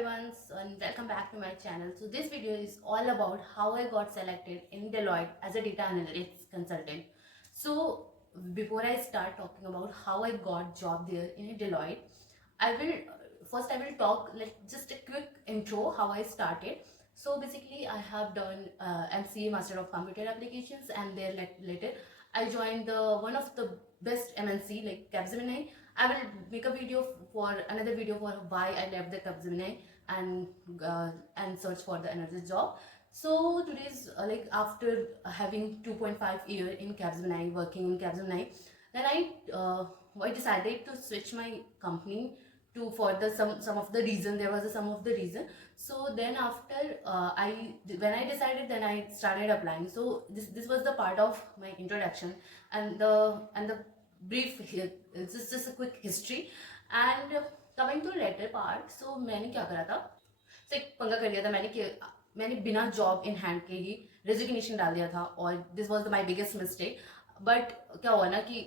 everyone and welcome back to my channel. So this video is all about how I got selected in Deloitte as a data analytics consultant. So before I start talking about how I got job there in Deloitte, I will talk like just a quick intro how I started. So basically I have done MCA Master of Computer Applications, and there later I joined the one of the best MNC like Capgemini. I will make a video for another video for why I left the Capgemini and search for the another job. So today's like after having 2.5 year in Capgemini, working in Capgemini, then I decided to switch my company to for the some of the reason. There was a some of the reason. So then after I when I decided, then I started applying. So this was the part of my introduction, and the brief just a quick history. And coming to later part, so मैंने क्या करा था, तो एक पंगा कर लिया था मैंने बिना जॉब इन हैंड के ही रेजिग्नेशन डाल दिया था, और this was my biggest mistake. But क्या हुआ ना कि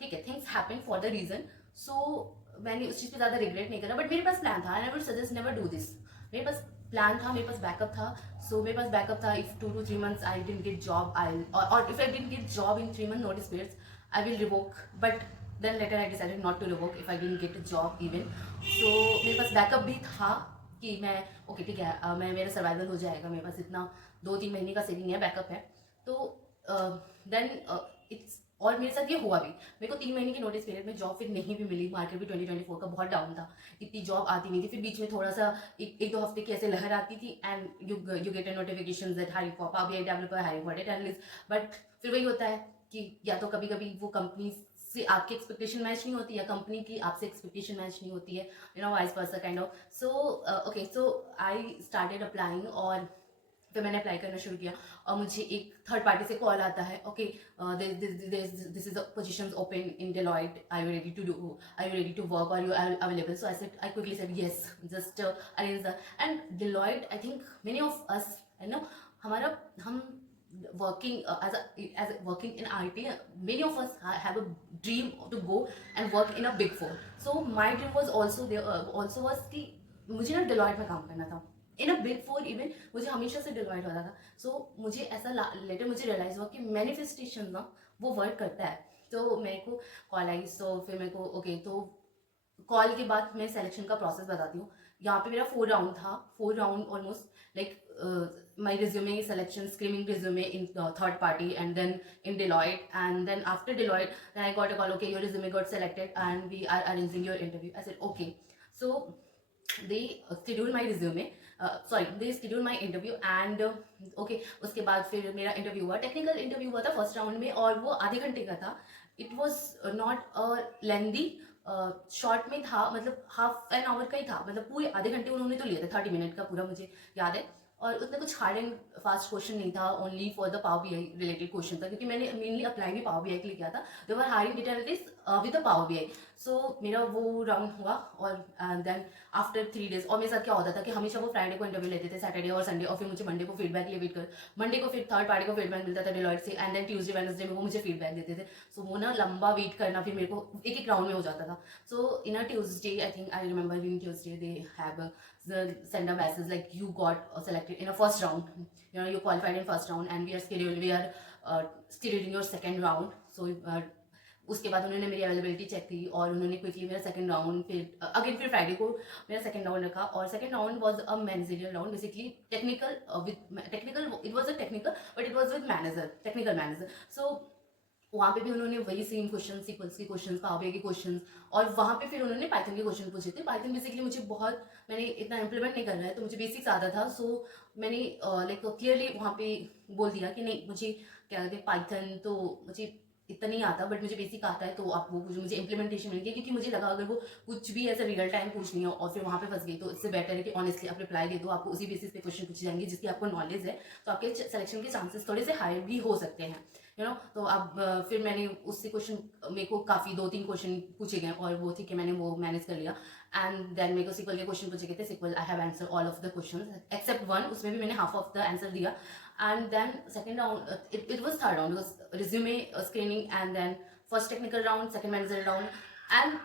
ठीक है, things happen for the reason. So मैंने उस चीज़ पे ज़्यादा रिग्रेट नहीं करा, बट मेरे पास प्लान था and I would suggest never do this. मेरे पास प्लान था, मेरे पास बैकअप था. सो मेरे पास बैकअप था. If 2 to 3 months I didn't get job, I और if I didn't get job in 3 month notice periods, I will revoke. But then later I decided not to revoke if I didn't get a job even. So मेरे पास backup भी था कि मैं okay ठीक है, मैं मेरा सर्वाइवल हो जाएगा, मेरे पास इतना 2-3 महीने का सेविंग है, बैकअप है. तो देन इट्स और मेरे साथ ये हुआ भी. मेरे को 3 महीने की नोटिस पीरियड में जॉब फिर नहीं भी मिली. मार्केट भी 2024 का बहुत डाउन था, इतनी जॉब आती नहीं थी. फिर बीच में थोड़ा सा एक दो हफ्ते की ऐसे लहर आती थी, and you get a notification that hiring for power BI developer, hiring for data analyst. But फिर वही होता है कि या तो कभी कभी वो कंपनी से आपकी एक्सपेक्टेशन मैच नहीं होती, या कंपनी की आपसे एक्सपेक्टेशन मैच नहीं होती है, vice versa kind of. So okay, so I started applying, और फिर मैंने अप्लाई करना शुरू किया. और मुझे एक थर्ड पार्टी से कॉल आता है, okay this is the positions open in Deloitte, are you ready to work, are you available? So I quickly said yes, just arrange the. And Deloitte, I think many of us हमारा हम working as working in IT, many of us have a dream to go and work in a big four. So my dream was also there, also was कि मुझे ना Deloitte में काम करना था, इन a big four even. मुझे हमेशा से Deloitte होता था. सो मुझे ऐसा लेटर मुझे रियलाइज हुआ कि मैनिफेस्टेशन ना वो वर्क करता है. तो मेरे को कॉल आई. सो फिर मेरे को ओके, तो कॉल के बाद मैं सिलेक्शन का प्रोसेस बताती हूँ. यहाँ पे मेरा 4 राउंड था, 4 round almost like my resume selection, screening resume in third party, and then in Deloitte, and then after Deloitte, then I got a call, okay, your resume got selected and we are arranging your interview. I said okay. So they scheduled my resume, they scheduled my interview, and okay, उसके बाद फिर मेरा interview हुआ. Technical interview हुआ था first round में, और वो आधे घंटे का था. It was not a lengthy, short में था, मतलब हाफ एन आवर का ही था. मतलब पूरे आधे घंटे उन्होंने तो लिए थे, 30 मिनट का पूरा मुझे याद है. और उसमें कुछ हार्ड एंड फास्ट क्वेश्चन नहीं था, only for the power BI related question था, क्योंकि मैंने मेनली अप्लाई भी पावर बीआई के लिए किया था. They were hiring data analyst with the power BI. So मेरा वो राउंड हुआ, और देन आफ्टर 3 days, और मेरे साथ क्या होता था कि हमेशा वो फ्राइडे को इंटरव्यू लेते थे, सैटरडे और संडे, और फिर मुझे मंडे को फीडबैक लिए वेट कर. मंडे को फिर थर्ड पार्टी को फीडबैक मिलता था Deloitte से, एंड देन ट्यूजडे वेडनेसडे में वो मुझे फीडबैक देते थे. सो वो ना लंबा वेट करना, फिर मेरे को एक एक राउंड में हो जाता था. So in a Tuesday, I think I remember in Tuesday they have send a message like you got selected in a first round, you qualified in first round, and we are scheduling your second round. So उसके बाद उन्होंने मेरी availability check की, और उन्होंने quickly मेरा second round फिर again फिर फ्राइडे को मेरा सेकंड राउंड रखा. और second round was a managerial round, basically technical it was a technical, but it was with manager, technical manager. So वहाँ पे भी उन्होंने वही सेम क्वेश्चन, सीक्वल्स के क्वेश्चन, पावर बीआई के क्वेश्चन, और वहाँ पे फिर उन्होंने पाइथन के क्वेश्चन पूछे थे. पाइथन बेसिकली मुझे बहुत, मैंने इतना इम्प्लीमेंट नहीं करना है, तो मुझे बेसिक्स आता था. सो मैंने लाइक क्लियरली वहाँ पे बोल दिया कि नहीं, मुझे क्या कहते हैं पाइथन तो मुझे इतना नहीं आता, बट मुझे बेसिक आता है, तो आप वो मुझे इंप्लीमेंटेशन मिल गया. क्योंकि मुझे लगा अगर वो कुछ भी ऐसा रियल टाइम पूछनी हो और फिर वहाँ पे फंस गई, तो इससे बेटर है कि ऑनेस्टली आप रिप्लाई दे दो. आपको उसी बेसिस पे क्वेश्चन पूछे जाएंगे जिसकी आपको नॉलेज है, तो आपके सिलेक्शन के चांसेस थोड़े से हाई भी हो सकते हैं, तो अब फिर मैंने उससे क्वेश्चन, मेरे को काफ़ी 2-3 क्वेश्चन पूछे गए, और वो ठीक है, मैंने वो मैनेज कर लिया. एंड देन मेरे को सिक्वल के क्वेश्चन पूछे गए थे. SQL I have answer all of the question except one, उसमें भी मैंने हाफ ऑफ द आंसर दिया. And then second round, it was third round, because resume screening, and then first technical round, second managerial round, and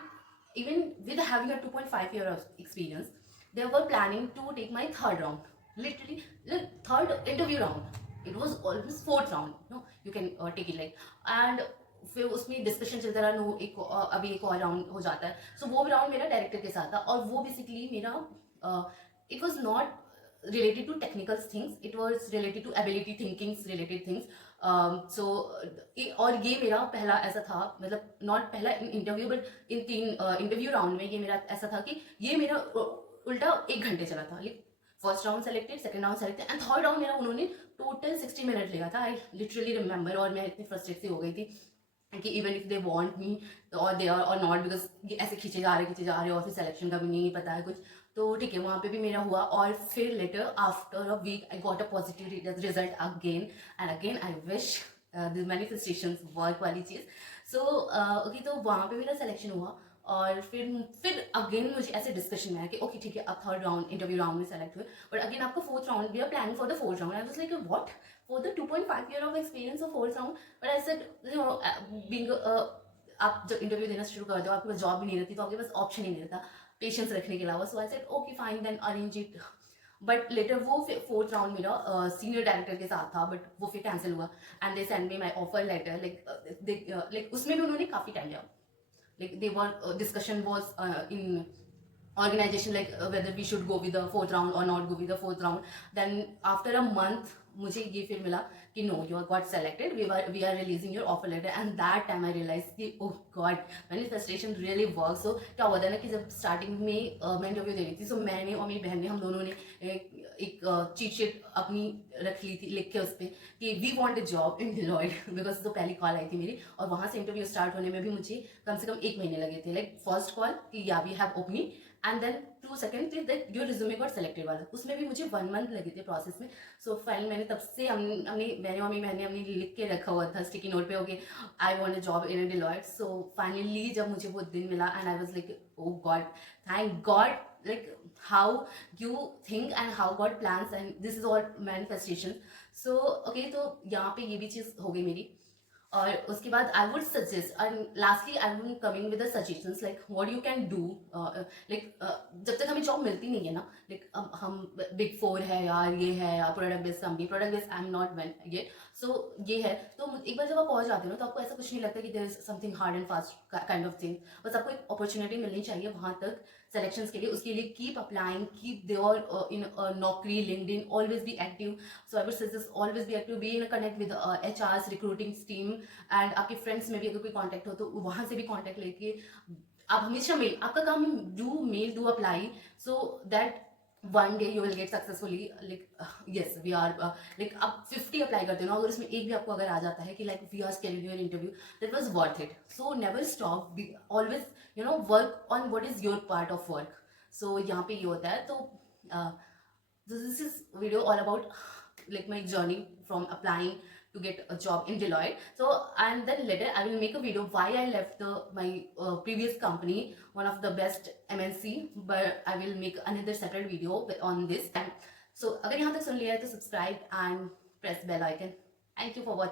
even with having a 2.5 year of experience, they were planning to take my third round, literally the third interview round. It was almost fourth round, no, you can take it like. And फिर उसमें discussion चलता रहा, no एक अभी एक और round हो जाता है. सो वो राउंड मेरा डायरेक्टर के साथ था, और वो बेसिकली मेरा it was not related to technical things, it was related to ability thinkings related things. सो और ये मेरा पहला ऐसा था, मतलब नॉट पहला in interview, but in 3 interview round में ये मेरा ऐसा था कि ये मेरा उल्टा 1 घंटे चला था. Like first round selected, second round selected, and third round मेरा उन्होंने टोटल 60 मिनट लिया था. आई लिटरली रिमेंबर, और मैं इतनी फ्रस्ट्रेट सी हो गई थी कि even if they want me और दे आर और नॉट, बिकॉज ऐसे खींचे जा रहे और फिर सिलेक्शन का भी नहीं पता है कुछ. तो ठीक है, वहाँ पे भी मेरा हुआ. और फिर later after a week I got a positive result again and again. I wish the manifestation work वाली चीज़. सो ओके, तो वहाँ पे मेरा सिलेक्शन हुआ. और फिर अगेन मुझे ऐसे डिस्कशन में आया कि ओके ठीक है, अब थर्ड राउंड इंटरव्यू राउंड में सेलेक्ट हुए, बट अगेन आपका fourth round, we are planning for the fourth round. I was like what, for the 2.5 year of experience of fourth round. But I said, you know, being आप जब interview देना शुरू कर दो, आपके पास job भी नहीं रहती, तो आपके पास ऑप्शन ही नहीं रहता पेशेंस रखने के अलावा. So I said okay fine, then arrange it. But later वो फोर्थ राउंड मेरा सीनियर डायरेक्टर के साथ था, बट वो फिर कैंसिल हुआ. And they send me my offer letter. Like उसमें भी उन्होंने काफ़ी टाइम लिया. Like they were discussion was in organization, like whether we should go with the fourth round or not go with the fourth round. Then after a month मुझे ये फिर मिला कि no, you are got selected, we are releasing your offer letter. And that time I realise कि oh God, manifestation really work. So क्या हुआ था ना कि जब स्टार्टिंग में मैं इंटरव्यू दे रही थी, सो मैंने और मेरी बहन ने, हम दोनों ने एक चीट शीट अपनी रख ली थी लिख के उस पर कि we want a job in Deloitte, because तो पहली कॉल आई थी मेरी. और वहाँ से इंटरव्यू स्टार्ट होने में भी मुझे कम से कम 1 महीने लगे थे. लाइक फर्स्ट कॉल कि या we have opening, and then 2 second थे that your resume got selected वाला, उसमें भी मुझे 1 मंथ लगे थे प्रोसेस में. सो फाइनल मैंने तब से मैंने और मेरी बहन ने हमने लिख के रखा हुआ था स्टिकी नोट पे, okay I want a job in Deloitte. So finally जब मुझे वो दिन मिला, and I was like oh God, thank God. Like how you think and how God plans, and this is all manifestation. So okay, तो यहाँ पे ये भी चीज़ हो गई मेरी. और उसके बाद आई would suggest, and lastly I am coming with the suggestions like what you can do. Like जब तक हमें जॉब मिलती नहीं है ना, लाइक हम बिग 4 है यार, ये है यार, product based company, product based I am not when ये. सो ये है, तो एक बार जब आप पहुंच जाते हो ना, तो आपको ऐसा कुछ नहीं लगता कि there is something hard and fast kind of thing. बस आपको एक अपॉर्चुनिटी मिलनी चाहिए वहां तक सेलेक्शंस के लिए. उसके लिए keep applying, keep there in Naukri, LinkedIn, always be active. So I would suggest always be active, be in connect with HRs, recruiting team. And आपके फ्रेंड्स में भी अगर कोई कांटेक्ट हो तो वहां से भी कांटेक्ट लेके आप हमेशा मेल, आपका काम do mail, do apply, so that one day you will get successfully. Like yes we are, like आप 50 अप्लाई करते हो ना, अगर उसमें एक भी आपको अगर आ जाता है कि like we are scheduling your interview, that was worth it. So never stop, always you know work on what is your part of work. So यहाँ पे ये होता है. तो this is video all about like my journey from applying to get a job in Deloitte. So and then later I will make a video why I left my previous company, one of the best MNC, but I will make another separate video on this. And so अगर यहाँ तक सुन लिया है तो subscribe and press bell icon. Thank you for watching.